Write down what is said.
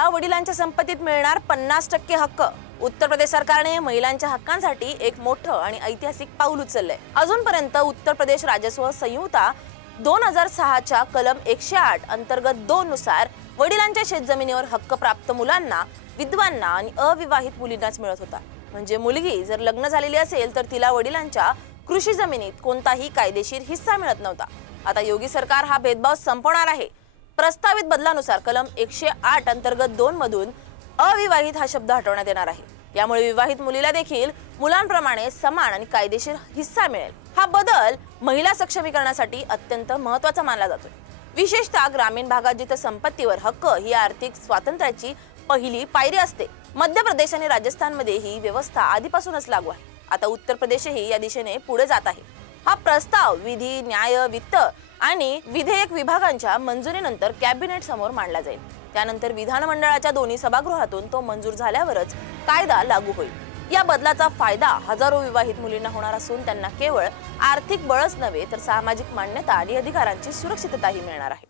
मुलीला वडिलांच्या संपत्तीत मिळणार 50% हक्क। उत्तर प्रदेश सरकारने महिलांच्या हक्कांसाठी एक मोठं आणि ऐतिहासिक पाऊल उचललंय। अजूनपर्यंत उत्तर प्रदेश राजस्व संहिता 2006 च्या कलम 108 अंतर्गत 2 नुसार वडिलांच्या शेतजमिनीवर हक्क प्राप्त मुलांना, विधवांना आणि अविवाहित मुलींनाच मिळत होता। म्हणजे मुलगी जर लग्न झालेली असेल तर तिला वडिलांच्या कृषी जमिनीत कोणताही कायदेशीर हिस्सा मिळत नव्हता। आता योगी सरकार हा भेदभाव संपवणार आहे। प्रस्तावित बदलानुसार कलम 108 अंतर्गत 2 मधून अविवाहित हा शब्द हटवण्यात येणार आहे। यामुळे विवाहित मुलीला देखील मुलांप्रमाणे समान आणि कायदेशीर हिस्सा मिळेल। हा बदल महिला सक्षमीकरणासाठी अत्यंत महत्त्वाचा मानला जातोय। विशेषतः ग्रामीण भागात जिथे संपत्तीवर हक्क ही आर्थिक स्वातंत्र्याची पहिली पायरी असते। मध्य प्रदेश आणि राजस्थानमध्ये ही व्यवस्था आधीपासूनच लागू आहे। आता उत्तर प्रदेशही या दिशेने पुढे जात आहे। हा प्रस्ताव विधी, न्याय, वित्त आणि विधेयक विभागांच्या मंजुरीनंतर कॅबिनेट समोर मांडला जाईल। त्यानंतर विधानमंडळाच्या दोन्ही सभागृहातून तो मंजूर झाल्यावरच कायदा लागू होईल। या बदलाचा फायदा हजारो विवाहित मुलींना होणार असून त्यांना केवळ आर्थिक बळच नव्हे तर सामाजिक मान्यता आणि अधिकारांची सुरक्षितताही मिळणार आहे।